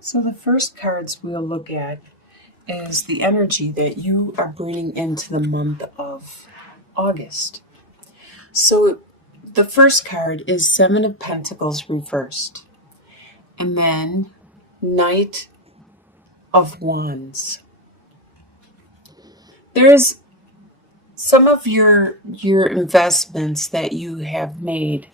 So the first cards we'll look at is the energy that you are bringing into the month of August. So the first card is Seven of Pentacles reversed, and then Knight of Wands. There's some of your investments that you have made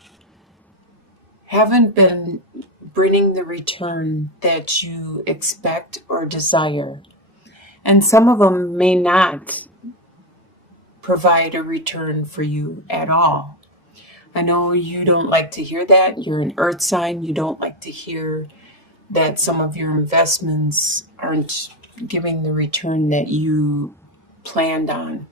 haven't been bringing the return that you expect or desire. And some of them may not provide a return for you at all. I know you don't like to hear that. You're an earth sign. You don't like to hear that some of your investments aren't giving the return that you planned on.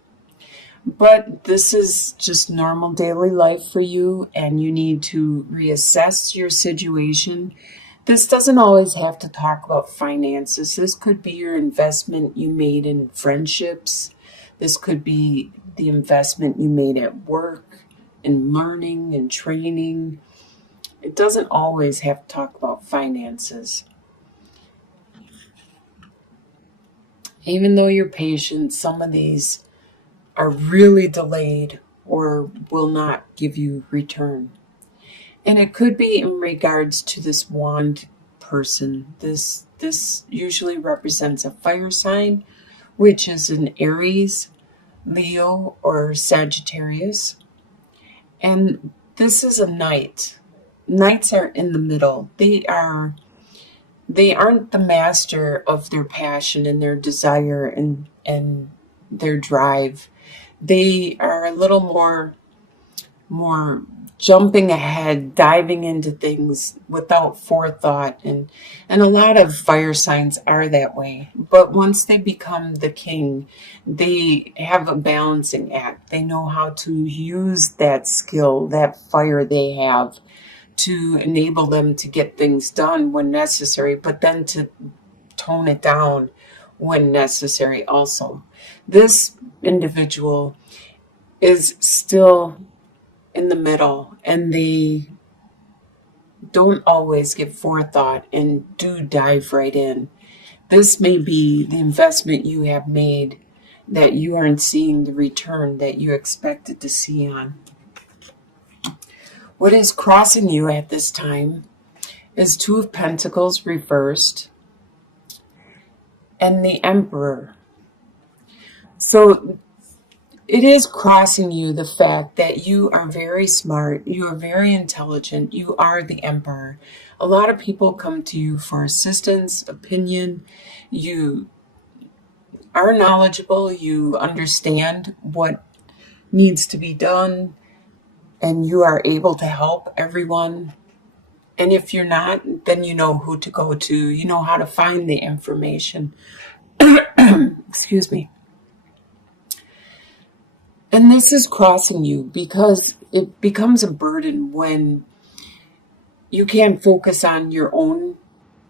But this is just normal daily life for you, and you need to reassess your situation. This doesn't always have to talk about finances. This could be your investment you made in friendships. This could be the investment you made at work, in learning and training. It doesn't always have to talk about finances. Even though you're patient, some of these are really delayed or will not give you return. And it could be in regards to this wand person. This usually represents a fire sign, which is an Aries, Leo, or Sagittarius. And this is a knight. Knights are in the middle. They aren't the master of their passion and their desire and their drive. They are a little more jumping ahead, diving into things without forethought, and a lot of fire signs are that way. But once they become the king, they have a balancing act. They know how to use that skill, that fire they have, to enable them to get things done when necessary, but then to tone it down when necessary also. This individual is still in the middle, and they don't always give forethought and do dive right in. This may be the investment you have made that you aren't seeing the return that you expected to see on. What is crossing you at this time is Two of Pentacles reversed and the Emperor. So it is crossing you the fact that you are very smart, you are very intelligent, you are the Emperor. A lot of people come to you for assistance, opinion. You are knowledgeable, you understand what needs to be done, and you are able to help everyone. And if you're not, then you know who to go to. You know how to find the information. Excuse me. And this is crossing you because it becomes a burden when you can't focus on your own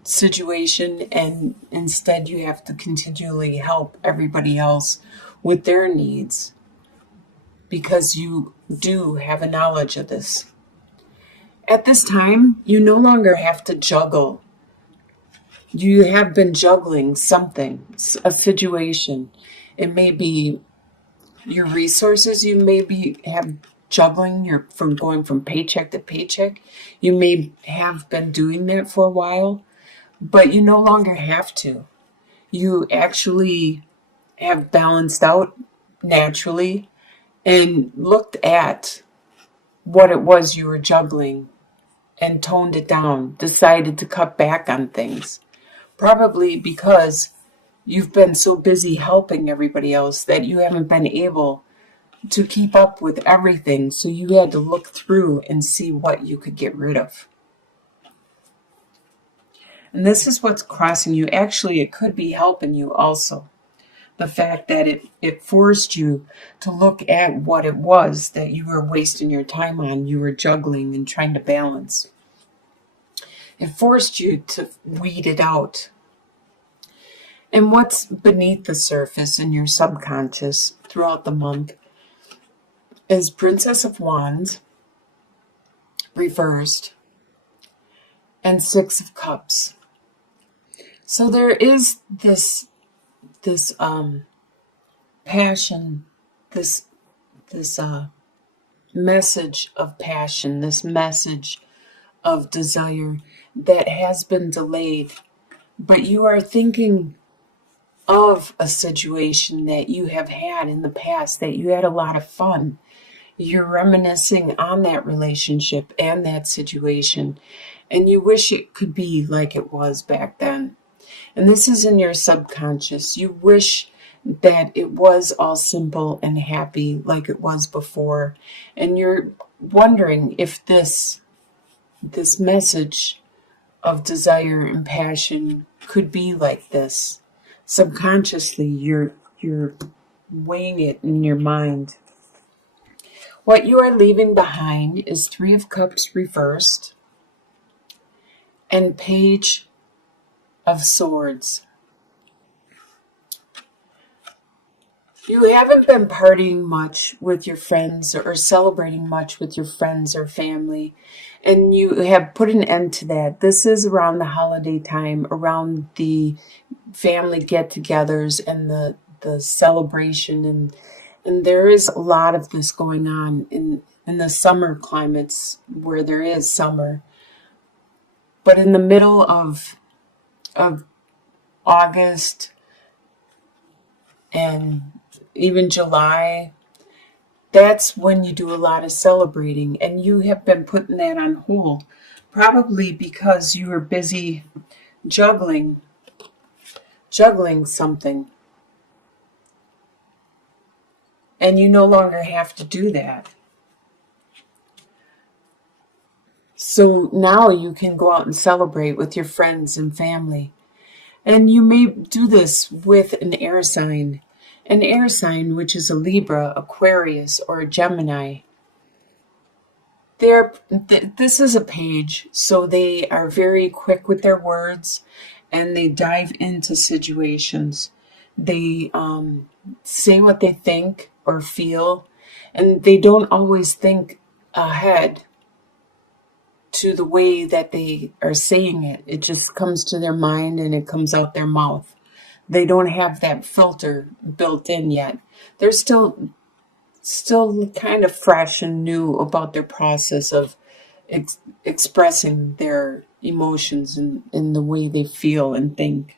situation, and instead you have to continually help everybody else with their needs because you do have a knowledge of this. At this time, you no longer have to juggle. You have been juggling something, a situation. It may be your resources. You may have juggling from going from paycheck to paycheck. You may have been doing that for a while, but you no longer have to. You actually have balanced out naturally and looked at what it was you were juggling and toned it down, decided to cut back on things. Probably because you've been so busy helping everybody else that you haven't been able to keep up with everything. So you had to look through and see what you could get rid of. And this is what's crossing you. Actually, it could be helping you also. The fact that it forced you to look at what it was that you were wasting your time on, you were juggling and trying to balance. It forced you to weed it out. And what's beneath the surface in your subconscious throughout the month is Princess of Wands reversed and Six of Cups. So there is this passion, this this message of passion, this message of desire that has been delayed, but you are thinking of a situation that you have had in the past, that you had a lot of fun. You're reminiscing on that relationship and that situation, and you wish it could be like it was back then. And this is in your subconscious. You wish that it was all simple and happy like it was before. And you're wondering if this message of desire and passion could be like this. Subconsciously, you're weighing it in your mind. What you are leaving behind is Three of Cups reversed and Page of Swords. You haven't been partying much with your friends or celebrating much with your friends or family, and you have put an end to that. This is around the holiday time, around the family get-togethers and the celebration, and there is a lot of this going on in the summer climates where there is summer. But in the middle of August and even July, that's when you do a lot of celebrating, and you have been putting that on hold, probably because you were busy juggling something, and you no longer have to do that. So now you can go out and celebrate with your friends and family. And you may do this with an air sign. An air sign, which is a Libra, Aquarius, or a Gemini. This is a page, so they are very quick with their words, and they dive into situations. They say what they think or feel, and they don't always think ahead to the way that they are saying it. It just comes to their mind and it comes out their mouth. They don't have that filter built in yet. They're still kind of fresh and new about their process of expressing their emotions in the way they feel and think.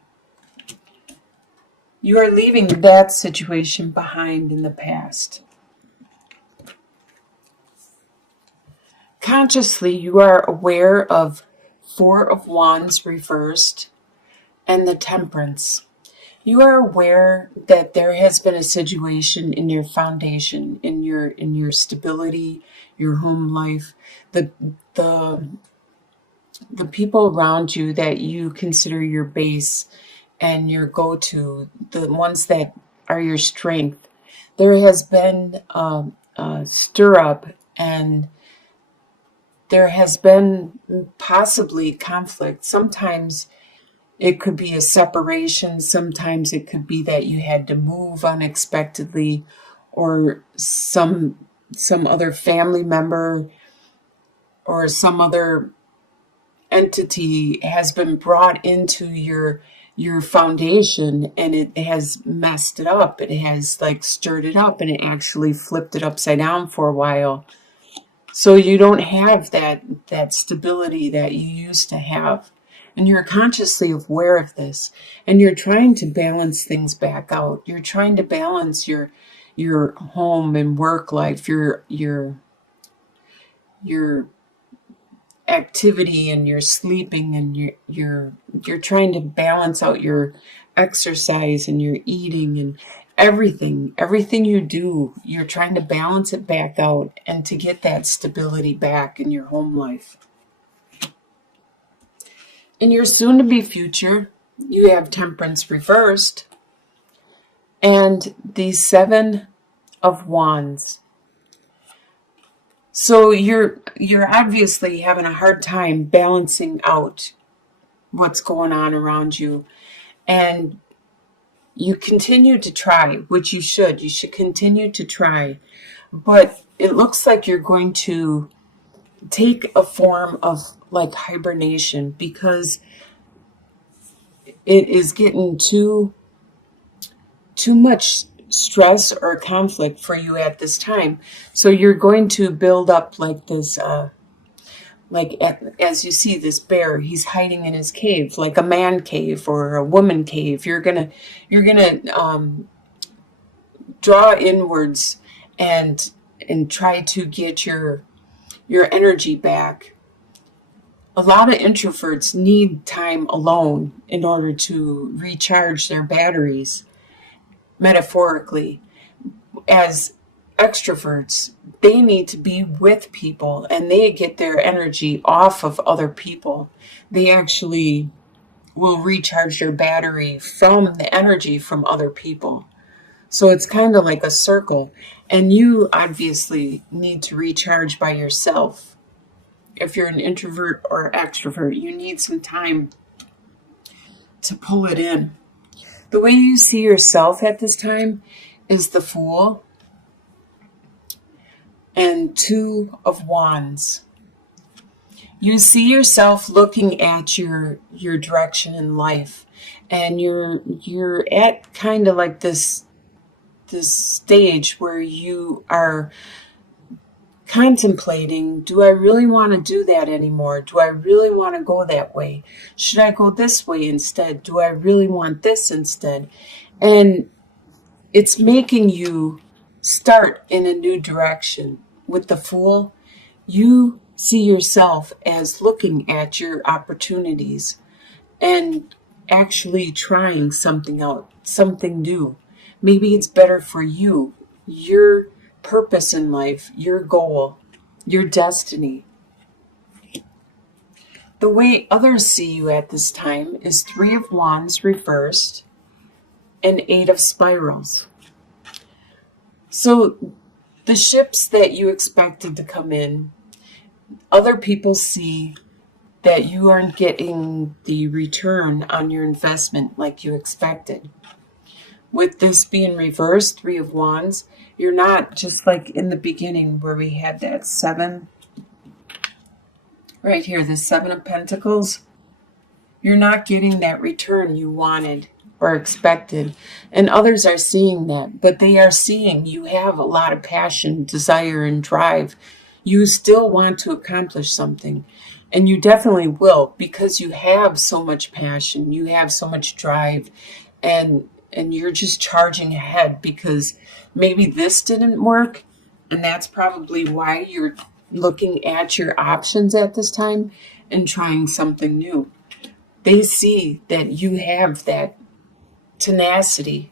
You are leaving that situation behind in the past. Consciously, you are aware of Four of Wands reversed and the Temperance. You are aware that there has been a situation in your foundation, in your stability, your home life, the people around you that you consider your base and your go-to, the ones that are your strength. There has been a stir up, and there has been possibly conflict. Sometimes it could be a separation. Sometimes it could be that you had to move unexpectedly, or some other family member or some other entity has been brought into your foundation, and it has messed it up. It has like stirred it up, and it actually flipped it upside down for a while. So you don't have that stability that you used to have. And you're consciously aware of this. And you're trying to balance things back out. You're trying to balance your home and work life, your activity and your sleeping, and you're trying to balance out your exercise and your eating and everything you do. You're trying to balance it back out and to get that stability back in your home life. In your soon-to-be future, you have Temperance reversed and the Seven of Wands. So you're obviously having a hard time balancing out what's going on around you, and you continue to try, which you should. You should continue to try, but it looks like you're going to take a form of like hibernation, because it is getting too much stress or conflict for you at this time. So you're going to build up like this, as you see this bear, he's hiding in his cave, like a man cave or a woman cave. You're gonna draw inwards and try to get your energy back. A lot of introverts need time alone in order to recharge their batteries, metaphorically. As extroverts, they need to be with people and they get their energy off of other people. They actually will recharge their battery from the energy from other people. So it's kind of like a circle. And you obviously need to recharge by yourself. If you're an introvert or extrovert, you need some time to pull it in. The way you see yourself at this time is the Fool and Two of Wands. You see yourself looking at your direction in life, and you're at kind of like this stage where you are contemplating, do I really want to do that anymore? Do I really want to go that way? Should I go this way instead? Do I really want this instead? And it's making you start in a new direction. With the Fool, you see yourself as looking at your opportunities and actually trying something out, something new. Maybe it's better for you, your purpose in life, your goal, your destiny. The way others see you at this time is Three of Wands reversed and Eight of Spirals. So the ships that you expected to come in, other people see that you aren't getting the return on your investment like you expected. With this being reversed, Three of Wands, you're not just like in the beginning where we had that seven, right here, the Seven of Pentacles. You're not getting that return you wanted or expected. And others are seeing that, but they are seeing you have a lot of passion, desire, and drive. You still want to accomplish something. And you definitely will, because you have so much passion, you have so much drive, and you're just charging ahead because maybe this didn't work, and that's probably why you're looking at your options at this time and trying something new. They see that you have that tenacity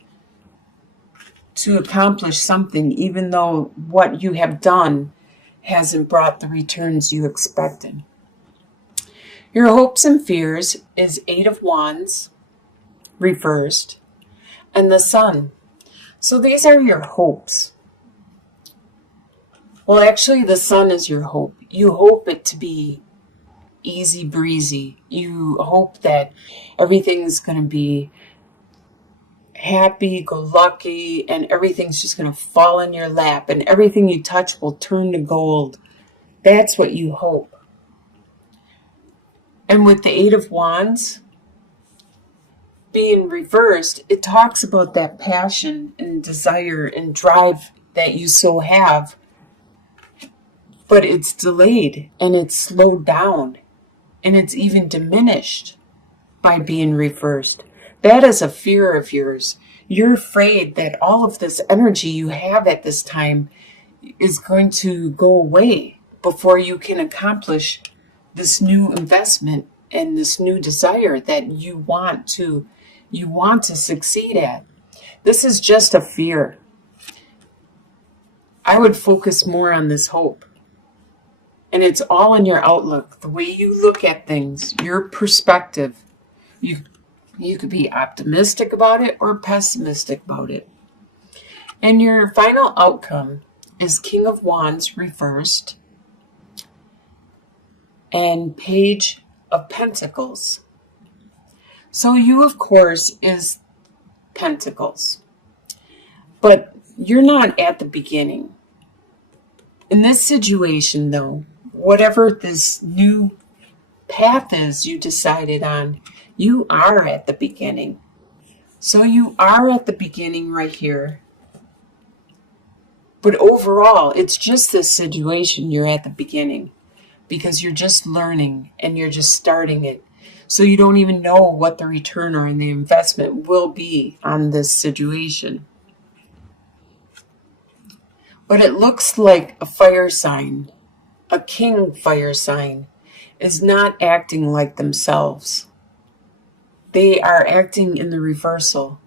to accomplish something, even though what you have done hasn't brought the returns you expected. Your hopes and fears is Eight of Wands reversed and the Sun. So these are your hopes. Well, actually, the Sun is your hope. You hope it to be easy breezy. You hope that everything's going to be happy-go-lucky and everything's just going to fall in your lap and everything you touch will turn to gold. That's what you hope. And with the Eight of Wands being reversed, it talks about that passion and desire and drive that you so have, but it's delayed and it's slowed down and it's even diminished by being reversed. That is a fear of yours. You're afraid that all of this energy you have at this time is going to go away before you can accomplish this new investment and this new desire that you want to succeed at. This is just a fear. I would focus more on this hope. And it's all in your outlook, the way you look at things, your perspective. You could be optimistic about it or pessimistic about it. And your final outcome is King of Wands reversed and Page of Pentacles. So you, of course, is Pentacles. But you're not at the beginning. In this situation, though, whatever this new path is you decided on, You are at the beginning. So you are at the beginning right here. But overall, it's just this situation you're at the beginning because you're just learning and you're just starting it. So you don't even know what the return or the investment will be on this situation. But it looks like a fire sign, a king fire sign, is not acting like themselves. They are acting in the reversal.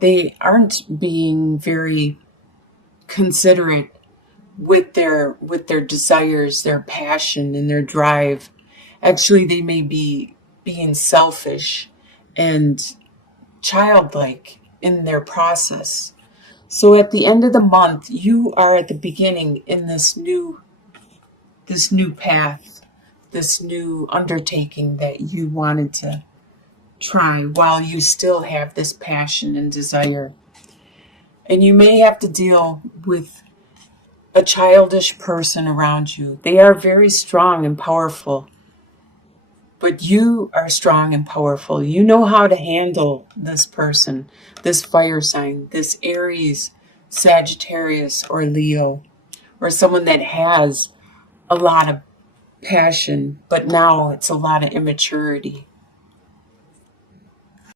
They aren't being very considerate with their desires, their passion, and their drive. Actually, they may be being selfish and childlike in their process. So at the end of the month, you are at the beginning in this new path, this new undertaking that you wanted to try while you still have this passion and desire. And you may have to deal with a childish person around you. They are very strong and powerful, but you are strong and powerful. You know how to handle this person, this fire sign, this Aries, Sagittarius, or Leo, or someone that has a lot of passion, but now it's a lot of immaturity.